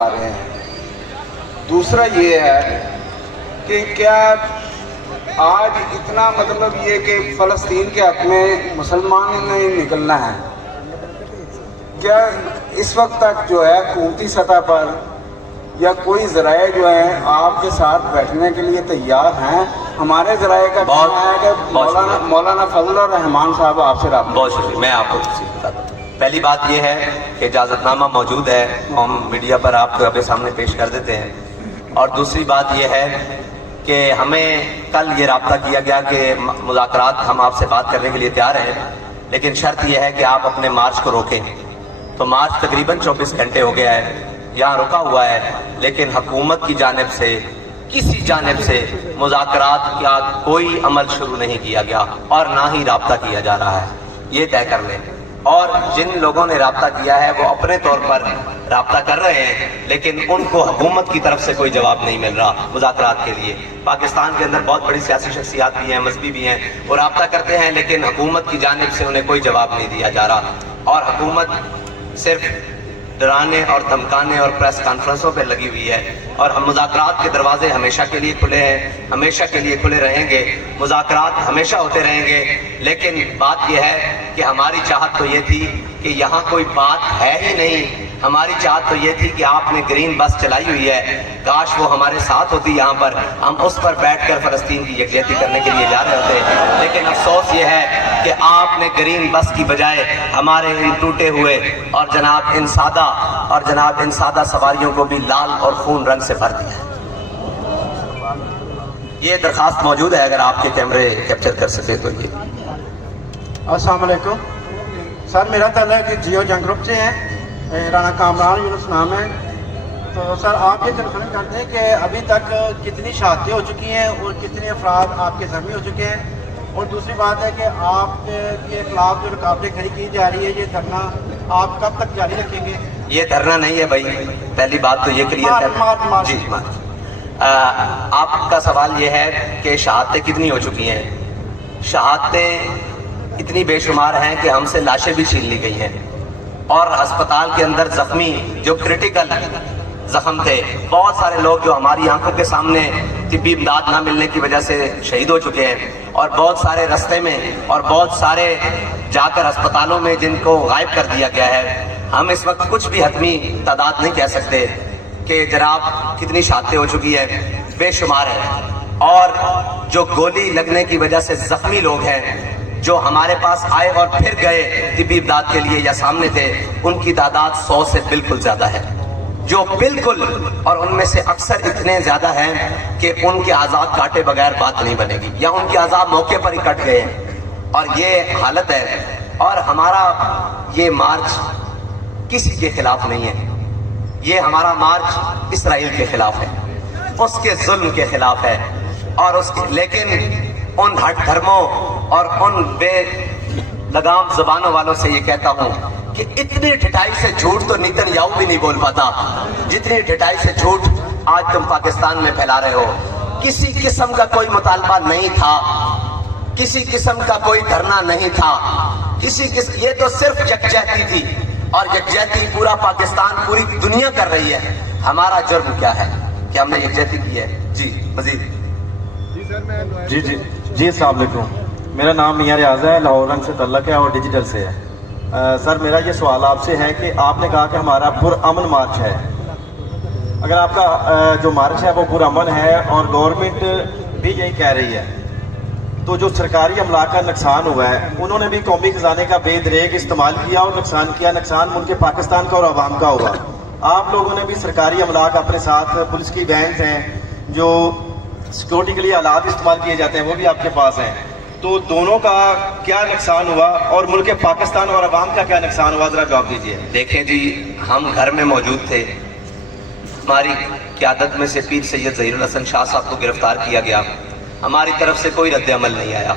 आ रहे हैं। दूसरा ये है कि क्या आज इतना मतलब ये कि फ़लस्तीन के हक़ में मुसलमान नहीं निकलना है, क्या इस वक्त तक जो है हुकूमती सतह पर या कोई ज़राए जो हैं आपके साथ बैठने के लिए तैयार हैं? हमारे ज़राए का कहना है कि मौलाना फजल रहमान साहब आपसे रब्ता। बहुत शुक्रिया। मैं आपको बताता हूँ। पहली बात यह है कि इजाज़तनामा मौजूद है, हम मीडिया पर आपके सामने पेश कर देते हैं। और दूसरी बात यह है कि हमें कल ये राब्ता किया गया कि मुज़ाकरात हम आपसे बात करने के लिए तैयार हैं, लेकिन शर्त यह है कि आप अपने मार्च को रोकें। तो मार्च तकरीबन 24 घंटे हो गया है, यहाँ रुका हुआ है, लेकिन हुकूमत की जानिब से किसी जानिब से मुज़ाकरात का कोई अमल शुरू नहीं किया गया और ना ही राब्ता किया जा रहा है, ये तय कर लें। और जिन लोगों ने राब्ता किया है वो अपने तौर पर राब्ता कर रहे हैं, लेकिन उनको हुकूमत की तरफ से कोई जवाब नहीं मिल रहा मुज़ाकरात के लिए। पाकिस्तान के अंदर बहुत बड़ी सियासी शख्सियात भी हैं, मजहबी भी हैं, वो राब्ता करते हैं, लेकिन हुकूमत की जानिब से उन्हें कोई जवाब नहीं दिया जा रहा। और हुकूमत सिर्फ डराने और धमकाने और प्रेस कॉन्फ्रेंसों पर लगी हुई है। और हम मुज़ाकरात के दरवाजे हमेशा के लिए खुले हैं, हमेशा के लिए खुले रहेंगे, मुज़ाकरात हमेशा होते रहेंगे। लेकिन बात यह है कि हमारी चाहत तो ये थी कि यहाँ कोई बात है ही नहीं। हमारी चाहत तो ये थी कि आपने ग्रीन बस चलाई हुई है, काश वो हमारे साथ होती यहाँ पर, हम उस पर बैठकर फ़लस्तीन की यकजहती करने के लिए जा रहे होते। लेकिन अफसोस ये है कि आपने ग्रीन बस की बजाय हमारे इन टूटे हुए और जनाब इन सादा सवारियों को भी लाल और खून रंग से भर दिया। ये दरखास्त मौजूद है, अगर आपके कैमरे कैप्चर कर सके तो। ये अस्सलाम वालेकुम सर, मेरा ताल्लुक कि जियो जंग ग्रुप से है, राना कामरान यूनुस नाम है। तो सर आप ये तनखीह करते हैं कि अभी तक कितनी शहादतें हो चुकी हैं और कितने अफराद आपके ज़ख्मी हो चुके हैं? और दूसरी बात है कि आपके खिलाफ जो रुकावटें खड़ी की जा रही है, ये धरना आप कब तक जारी रखेंगे? ये धरना नहीं है भाई, पहली बात तो ये क्लियर है जी। आपका सवाल ये है कि शहादतें कितनी हो चुकी हैं। शहादतें इतनी बेशुमार हैं कि हमसे लाशें भी छीन ली गई हैं, और अस्पताल के अंदर जख्मी जो क्रिटिकल जख्म थे, बहुत सारे लोग जो हमारी आंखों के सामने तिब्बी इमदाद ना मिलने की वजह से शहीद हो चुके हैं, और बहुत सारे रास्ते में और बहुत सारे जाकर अस्पतालों में जिनको गायब कर दिया गया है। हम इस वक्त कुछ भी हतमी तादाद नहीं कह सकते कि जनाब कितनी शहादतें हो चुकी है, बेशुमार है। और जो गोली लगने की वजह से जख्मी लोग हैं, जो हमारे पास आए और फिर गए तिब्बी इमदाद के लिए या सामने थे, उनकी तादाद 100 से बिल्कुल ज्यादा है, जो बिल्कुल, और उनमें से अक्सर इतने ज्यादा हैं कि उनके आज़ाद काटे बगैर बात नहीं बनेगी, या उनके आज़ाद मौके पर ही कट गए हैं, और ये हालत है। और हमारा ये मार्च किसी के खिलाफ नहीं है, ये हमारा मार्च इसराइल के खिलाफ है, उसके जुल्म के खिलाफ है। और उसके लेकिन उन हट धर्मों और उन बेलगाम जुबानों वालों से ये कहता हूं कि इतनी ढिठाई से झूठ तो नेतन्याहू भी नहीं बोल पाता, जितनी ढिठाई से झूठ आज तुम पाकिस्तान में फैला रहे हो। किसी किस्म का कोई मुतालबा नहीं था, किसी किस्म का कोई धरना नहीं था, ये तो सिर्फ यकजहती थी, और यकजहती पूरा पाकिस्तान, पूरी दुनिया कर रही है। हमारा जुर्म क्या है कि हमने यकजहती की है? जी मजीद जी अस्सलाम वालेकुम। मेरा नाम मियां रियाज है, लाहौर रंग से तल्लक है और डिजिटल से है। सर मेरा ये सवाल आपसे है कि आपने कहा कि हमारा पुरअमन मार्च है। अगर आपका जो मार्च है वो पुरअमन है और गवर्नमेंट भी यही कह रही है, तो जो सरकारी अमला का नुकसान हुआ है, उन्होंने भी कौमी खजाने का बेदरेग इस्तेमाल किया और नुकसान किया। नुकसान मुल्क पाकिस्तान का और अवाम का हुआ। आप लोगों ने भी सरकारी अमला का अपने साथ, पुलिस की वैन्स हैं, जो सिक्योरिटी के लिए आलात इस्तेमाल किए जाते हैं, वो भी आपके पास हैं। तो दोनों का क्या नुकसान हुआ और मुल्क पाकिस्तान और अवाम का क्या नुकसान हुआ, जरा जवाब दीजिए। देखें जी, हम घर में मौजूद थे, हमारी क़यादत में से पीर सैयद ज़हीरुल हसन शाह साहब को गिरफ्तार किया गया, हमारी तरफ से कोई रद्द अमल नहीं आया।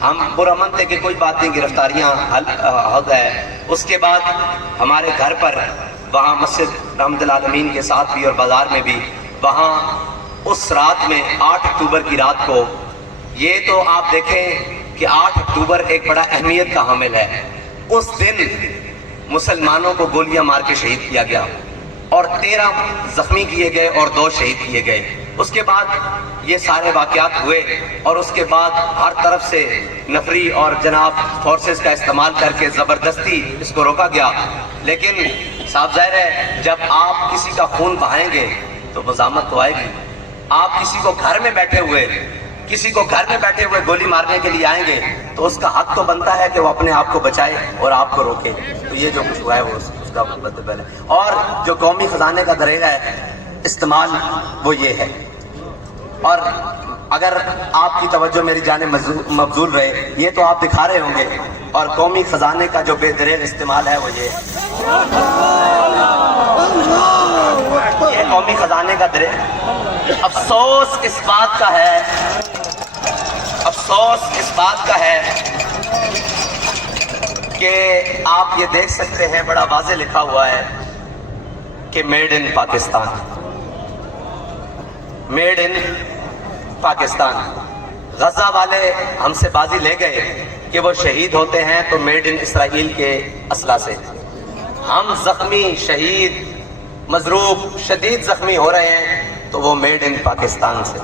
हम पुरअमन थे कि कोई बात नहीं, गिरफ्तारियाँ हद है। उसके बाद हमारे घर पर, वहाँ मस्जिद रहमतुल आलमीन के साथ भी और बाज़ार में भी, वहाँ उस रात में 8 अक्टूबर की रात को, ये तो आप देखें कि 8 अक्टूबर एक बड़ा अहमियत का हामिल है। उस दिन मुसलमानों को गोलियां मार के शहीद किया गया। اور 13 زخمی کیے گئے اور 2 شہید کیے گئے۔ اس کے بعد یہ سارے واقعات ہوئے اور اس کے بعد ہر طرف سے نفری اور جناب فورسز کا استعمال کر کے زبردستی اس کو روکا گیا۔ لیکن صاحب ظاہر ہے جب آپ کسی کا خون بہائیں گے تو مزاحمت تو آئے گی۔ آپ کسی کو گھر میں بیٹھے ہوئے گولی مارنے کے لیے آئیں گے تو اس کا حق تو بنتا ہے کہ وہ اپنے آپ کو بچائے اور آپ کو روکے۔ تو یہ جو کچھ ہوا ہے وہ اس کا مطلب ہے۔ اور جو قومی خزانے کا طریقہ ہے استعمال وہ یہ ہے، اور اگر آپ کی توجہ میری جانب مبذول رہے یہ تو آپ دکھا رہے ہوں گے، اور قومی خزانے کا جو بے دریغ استعمال ہے وہ یہ قومی خزانے کا دریغ۔ افسوس اس بات کا ہے کہ آپ یہ دیکھ سکتے ہیں بڑا واضح لکھا ہوا ہے کہ میڈ ان پاکستان۔ غزہ والے ہم سے بازی لے گئے کہ وہ شہید ہوتے ہیں تو میڈ ان اسرائیل کے اسلحہ سے، ہم زخمی شہید مضروب شدید زخمی ہو رہے ہیں تو وہ میڈ ان پاکستان سے۔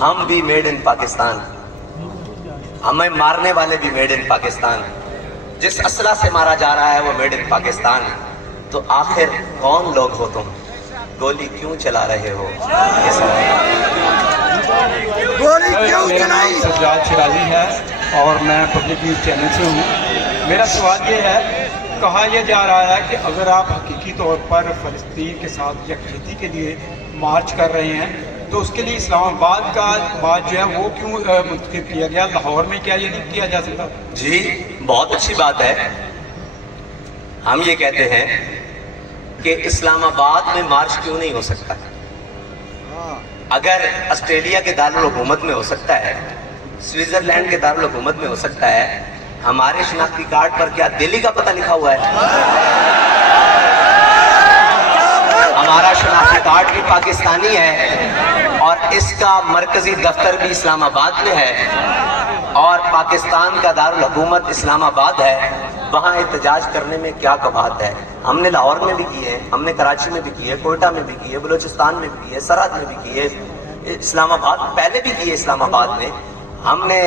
ہم بھی میڈ ان پاکستان، ہمیں مارنے والے بھی میڈ ان پاکستان، جس اسلحہ سے مارا جا رہا ہے وہ میڈ ان پاکستان۔ تو آخر کون لوگ ہو تم، گولی کیوں چلا رہے ہو؟ سجاد شرازی ہے اور میں پبلک نیوز چینل سے ہوں۔ میرا سوال یہ ہے، کہا یہ جا رہا ہے کہ اگر آپ حقیقی طور پر فلسطین کے ساتھ یکجہتی کے لیے مارچ کر رہے ہیں تو اس کے لیے اسلام آباد کا بات جو ہے وہ کیوں منتخب کیا گیا؟ لاہور میں کیا یہ نہیں کیا جا سکتا؟ جی بہت اچھی بات ہے۔ ہم یہ کہتے ہیں کہ اسلام آباد میں مارچ کیوں نہیں ہو سکتا؟ اگر آسٹریلیا کے دارالحکومت میں ہو سکتا ہے، سوئٹزرلینڈ کے دارالحکومت میں ہو سکتا ہے، ہمارے شناختی کارڈ پر کیا دہلی کا پتہ لکھا ہوا ہے؟ ہمارا شناختی کارڈ بھی پاکستانی ہے اور اس کا مرکزی دفتر بھی اسلام آباد میں ہے، اور پاکستان کا دارالحکومت اسلام آباد ہے۔ وہاں احتجاج کرنے میں کیا قباحت ہے؟ ہم نے لاہور میں بھی کی ہے، ہم نے کراچی میں بھی کی ہے، کوئٹہ میں بھی کی ہے، بلوچستان میں بھی کی ہے، سرحد میں بھی کی ہے، اسلام آباد پہلے بھی کی ہے۔ اسلام آباد میں ہم نے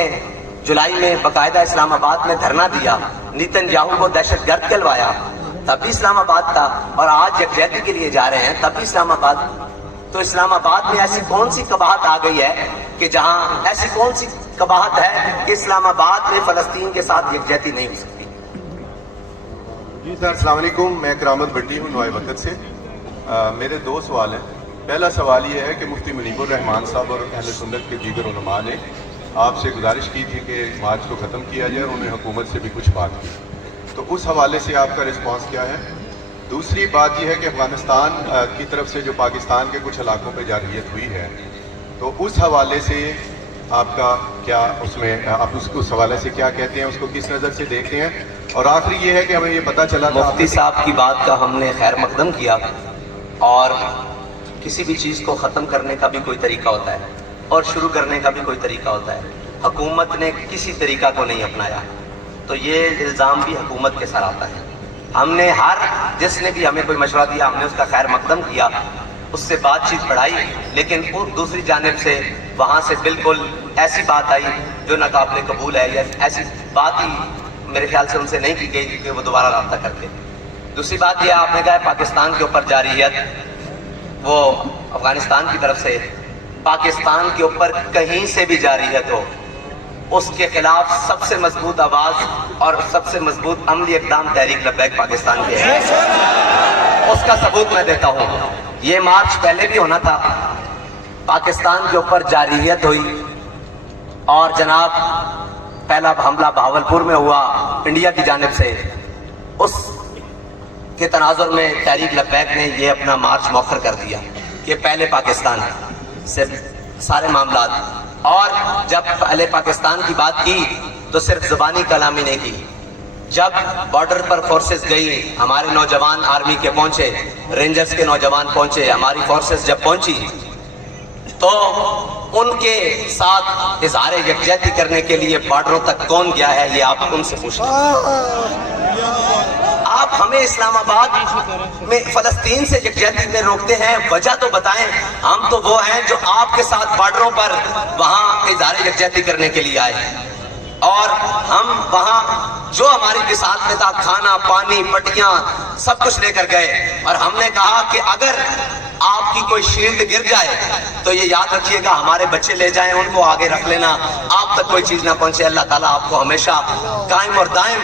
جولائی میں باقاعدہ اسلام آباد میں دھرنا دیا، نیتن یاہو کو دہشت گرد کہلوایا، تب بھی اسلام آباد تھا، اور آج یکجہتی کے لیے جا رہے ہیں تب بھی اسلام آباد۔ تو اسلام آباد میں ایسی کون سی قباحت آ گئی ہے کہ جہاں ایسی کون سی قباحت ہے کہ اسلام آباد میں فلسطین کے ساتھ یکجہتی نہیں ہو سکتی؟ جی سر السلام علیکم، میں کرامت بھٹی ہوں نوائے وقت سے۔ میرے 2 سوال ہیں۔ پہلا سوال یہ ہے کہ مفتی منیب الرحمان صاحب اور اہل سنت کے دیگر علماء نے آپ سے گزارش کی تھی کہ مارچ کو ختم کیا جائے، اور انہیں حکومت سے بھی کچھ بات کی، تو اس حوالے سے آپ کا رسپانس کیا ہے؟ دوسری بات یہ ہے کہ افغانستان کی طرف سے جو پاکستان کے کچھ علاقوں پہ جارحیت ہوئی ہے، تو اس حوالے سے آپ کا کیا اس میں آپ اس حوالے سے کیا کہتے ہیں، اس کو کس نظر سے دیکھتے ہیں؟ اور آخری یہ ہے کہ ہمیں یہ پتہ چلا تھا مفتی صاحب کی بات کا ہم نے خیر مقدم کیا، اور کسی بھی چیز کو ختم کرنے کا بھی کوئی طریقہ ہوتا ہے اور شروع کرنے کا بھی کوئی طریقہ ہوتا ہے۔ حکومت نے کسی طریقہ کو نہیں اپنایا تو یہ الزام بھی حکومت کے سر آتا ہے۔ ہم نے جس نے بھی ہمیں کوئی مشورہ دیا ہم نے اس کا خیر مقدم کیا، اس سے بات چیت بڑھائی، لیکن دوسری جانب سے وہاں سے بالکل ایسی بات آئی جو ناقابل قبول ہے، یا ایسی بات ہی میرے خیال سے ان سے نہیں کی گئی کہ وہ دوبارہ رابطہ کرتے۔ دوسری بات یہ آپ نے کہا ہے پاکستان کے اوپر جارحیت، وہ افغانستان کی طرف سے پاکستان کے اوپر کہیں سے بھی جارحیت ہو اس کے خلاف سب سے مضبوط آواز اور سب سے مضبوط عملی اقدام تحریک لبیک پاکستان کے ہے۔ اس کا ثبوت میں دیتا ہوں، یہ مارچ پہلے بھی ہونا تھا، پاکستان کے اوپر جارحیت ہوئی، اور جناب پہلا حملہ بہاولپور میں ہوا انڈیا کی جانب سے، اس کے تناظر میں تحریک لبیک نے یہ اپنا مارچ مؤخر کر دیا کہ پہلے پاکستان سے سارے معاملات، اور جب پہلے پاکستان کی بات کی تو صرف زبانی کلامی نہیں کی۔ جب بارڈر پر فورسز گئی، ہمارے نوجوان آرمی کے پہنچے، رینجرز کے نوجوان پہنچے، ہماری فورسز جب پہنچی تو ان کے ساتھ اظہار یکجہتی کرنے کے لیے بارڈروں تک کون گیا ہے یہ آپ ان سے پوچھ لیں۔ آپ آپ ہمیں اسلام آباد میں فلسطین سے یکجہتی میں روکتے ہیں، وجہ تو بتائیں۔ ہم تو وہ ہیں جو آپ کے ساتھ بارڈروں پر وہاں اظہار یکجہتی کرنے کے لیے آئے، اور ہم وہاں جو ہماری بساط میں تھا، کھانا پانی پٹیاں سب کچھ لے کر گئے، اور ہم نے کہا کہ اگر آپ کی کوئی شیلڈ گر جائے تو یہ یاد رکھیے گا ہمارے بچے لے جائیں، ان کو آگے رکھ لینا، آپ تک کوئی چیز نہ پہنچے۔ اللہ تعالیٰ آپ کو ہمیشہ قائم اور دائم